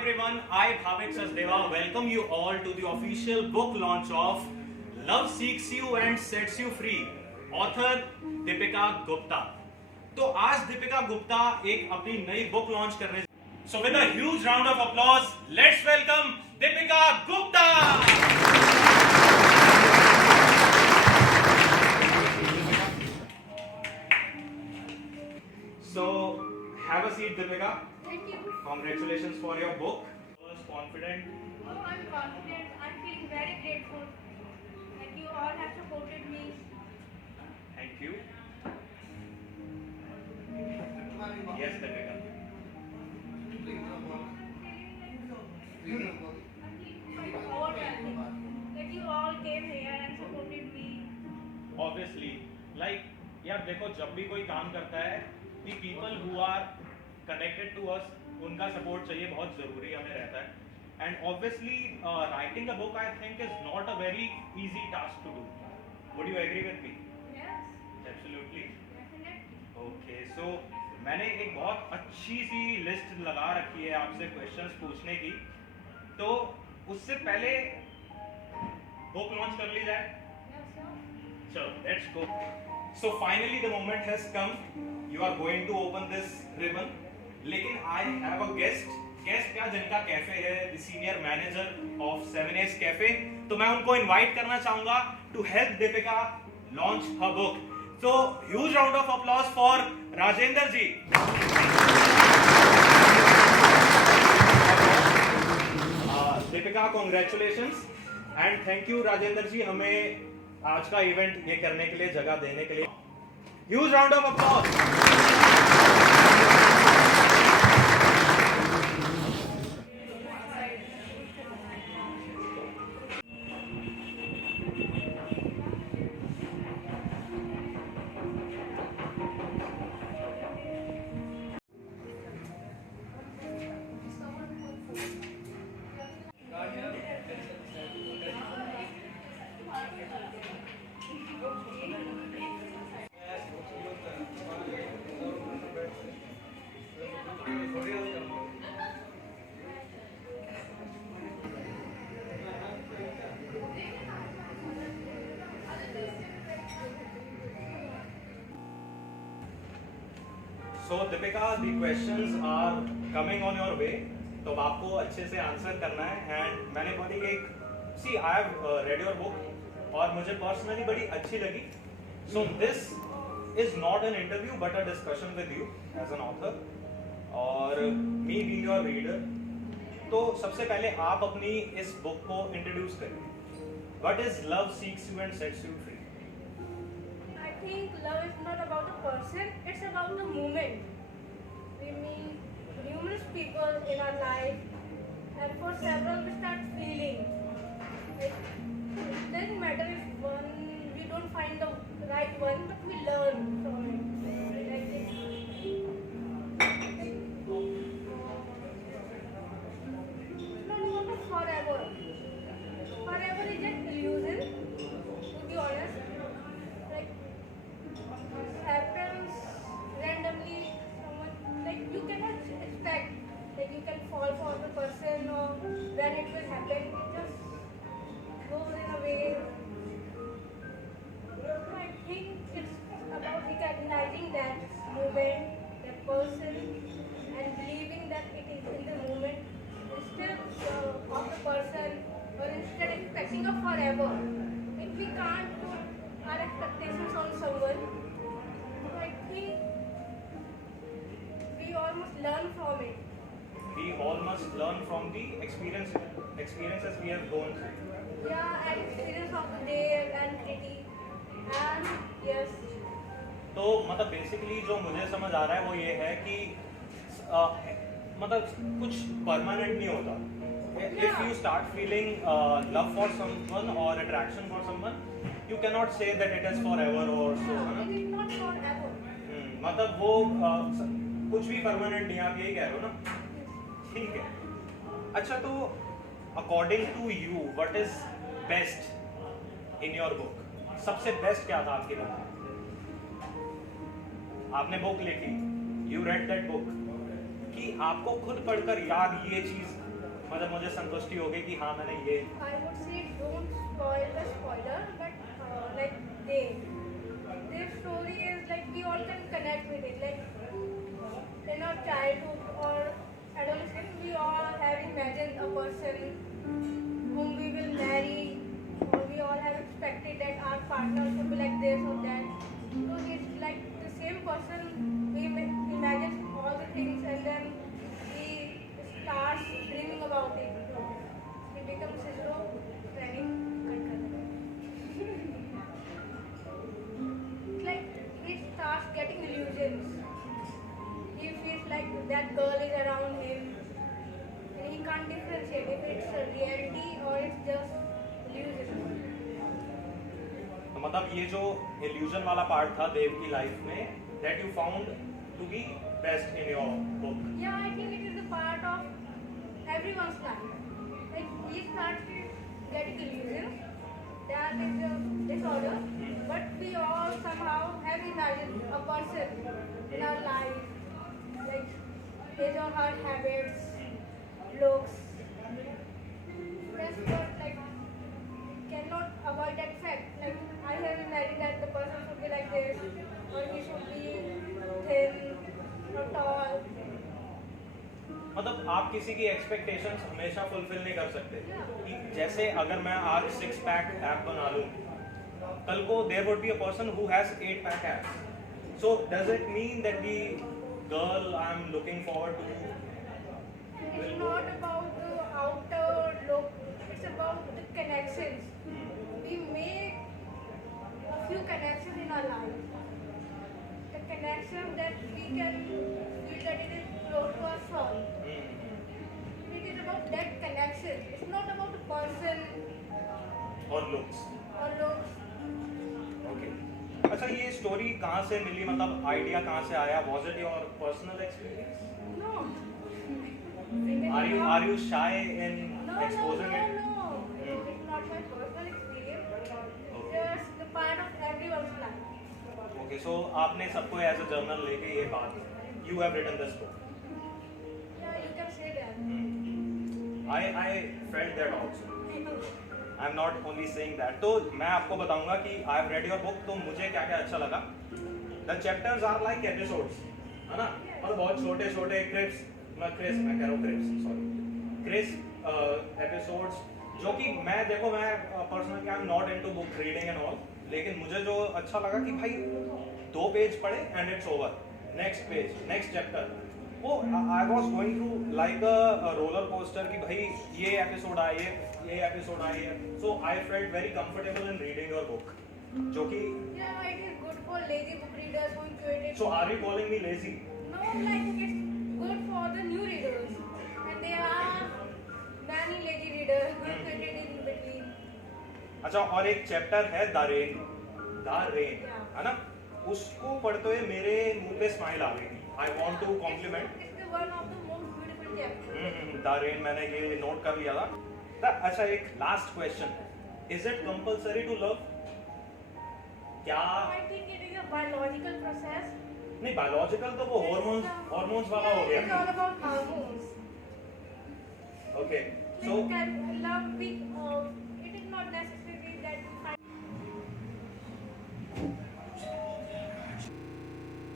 everyone, I Bhavik Sachdeva welcome you all to the official book launch of Love Seeks You and Sets You Free, author Deepika Gupta. तो आज दीपिका गुप्ता एक अपनी नई book launch कर रहे हैं. So with a huge round of applause, let's welcome Deepika Gupta. So have a seat, Deepika. Thank you. Congratulations for your book. Was confident. Oh, I'm confident. I'm feeling very grateful that you all have supported me. Thank you. Yes, Deepika. I'm feeling quite overwhelmed that you all came here and supported me. Obviously, like यार देखो जब भी कोई काम करता है, the people who are connected to us, उनका support चाहिए, बहुत ज़रूरी हमें रहता है. And obviously, writing a book I think is not a very easy task to do. Would you agree with me? Yes, Absolutely. definitely. Okay, so मैंने एक बहुत अच्छी सी लिस्ट लगा रखी है आपसे क्वेश्चंस पूछने की. तो उससे पहले बुक लॉन्च कर ली जाए. Yes, sir. चलो let's go. So finally the moment has come. You are going to open this ribbon. लेकिन I have a guest. Guest क्या, जिनका कैफे है the senior manager of 7A's cafe. तो मैं उनको इनवाइट करना चाहूंगा to help Deepika launch her book. So huge round of applause for Rajendra ji. Deepika congratulations and thank you Rajendra ji हमें आज का इवेंट ये करने के लिए, जगह देने के लिए. Huge round of applause. So Deepika, the questions are coming on your way. तो आपको अच्छे से आंसर करना है. एंड मैंने बड़ी एक see I have read your book और मुझे पर्सनली बड़ी अच्छी लगी. So this is not an interview but a discussion with you as an author और मी बीइंग योर रीडर. तो सबसे पहले आप अपनी इस बुक को इंट्रोड्यूस करिए. What is love seeks you and sets you free? I think love is not about a person, it's about the moment. We meet numerous people in our life, and for several we start feeling. It doesn't matter if we don't find the right one, but we learn from it. Like not forever. Forever is an illusion, to be honest. Like happens randomly, someone like you cannot expect that you can fall for the person or when it will happen. It just goes in a way. I think it's about recognizing that moment, that person, and believing that it is in the moment instead of the person, or instead expecting a forever. If we can't put our expectations on someone, I think we all must learn from it. We all must learn from the experiences we have gone through. Yeah, and experience of the day and pretty. And yes, तो मतलब basically जो मुझे समझ आ रहा है वो ये है कि मतलब कुछ परमानेंट नहीं होता. If you start feeling love for someone or attraction for someone, you cannot say that it is forever or so. है it is not forever. ना? मतलब वो कुछ भी परमानेंट नहीं, आप यही कह रहे हो ना? ठीक है. अच्छा, तो according to you what is best in your book? सबसे बेस्ट क्या था आपके लिए? आपने बुक लिखी, यू रेड दैट बुक, कि आपको खुद पढ़कर याद ये चीज मतलब मुझे संतुष्टि होगी कि हाँ मैंने ये I would say don't spoil the spoiler, but like their story is like we all can connect with it. Like in our childhood or adolescence, we all have imagined a person whom we will marry, or we all have expected that our partner should be like this or that. So it's like the same person we imagine all the things, and then he starts dreaming about it. He becomes hero training. It's like he starts getting illusions. He feels like that girl is around him, and he can't differentiate if it's a reality or it's just illusion. तो मतलब ये जो illusion वाला part था देव की life में that you found to be best in your book Yeah, I think it is a part of everyone's life. Like we start getting illusions. That is a disorder, but we all somehow have imagined a person in our life, like his or her habits, looks. That's what like cannot avoid that fact. Like I have imagined that the person should be like this, or he should be thin or tall. मतलब आप किसी की expectations हमेशा fulfil नहीं कर सकते कि जैसे अगर मैं आज 6 पैक ऐप बना लूं कल को there would be a person who has 8 pack abs so does it mean that the girl I am looking forward to It's not about the outer look, it's about the connections. We make a few connections in our life. The connections that we can feel that it is close to our soul. It is about that connection. It's not about the person और looks or looks. Okay अच्छा ये story कहाँ से मिली मतलब idea कहाँ से आया was it your personal experience No. Are you shy in No, exposing it? no. It's not my personal experience. It's just the part of everyone's life. Okay, so आपने सबको एज अ जर्नल लेके ये बात you have written this book. Yeah, you can say that. I felt that also. I'm not only saying that. तो मैं आपको बताऊंगा कि I have read your book तो मुझे क्या क्या अच्छा लगा. The chapters are like episodes, है ना? और बहुत छोटे छोटे क्रिप्स मैं कह रहा हूँ क्रिप्स एपिसोड्स जो कि मैं देखो मैं personally I am not into book reading and all लेकिन मुझे जो अच्छा लगा कि भाई 2 पेज पढ़े and it's over next page next chapter वो I was going through like a roller coaster कि भाई ये एपिसोड आए ये एपिसोड आए so I felt very comfortable in reading your book जो कि Yeah, it is good for lazy book readers who created. So are you calling me lazy No, like it's good for the new readers, and there are many lazy readers who created in between. अच्छा और एक chapter है the rain Yeah. है ना उसको पढ़ते हुए मेरे मुंह पे स्माइल आ गई I want to compliment It's the one of the most beautiful chapters. The rain मैंने ये नोट कर लिया था अच्छा एक last question is it compulsory to love क्या I think it is a biological process. नहीं बायोलॉजिकल तो वो हॉर्मोन्स वाला हो Yeah, it's all गया about hormones. Okay Like so can love be, it is not necessary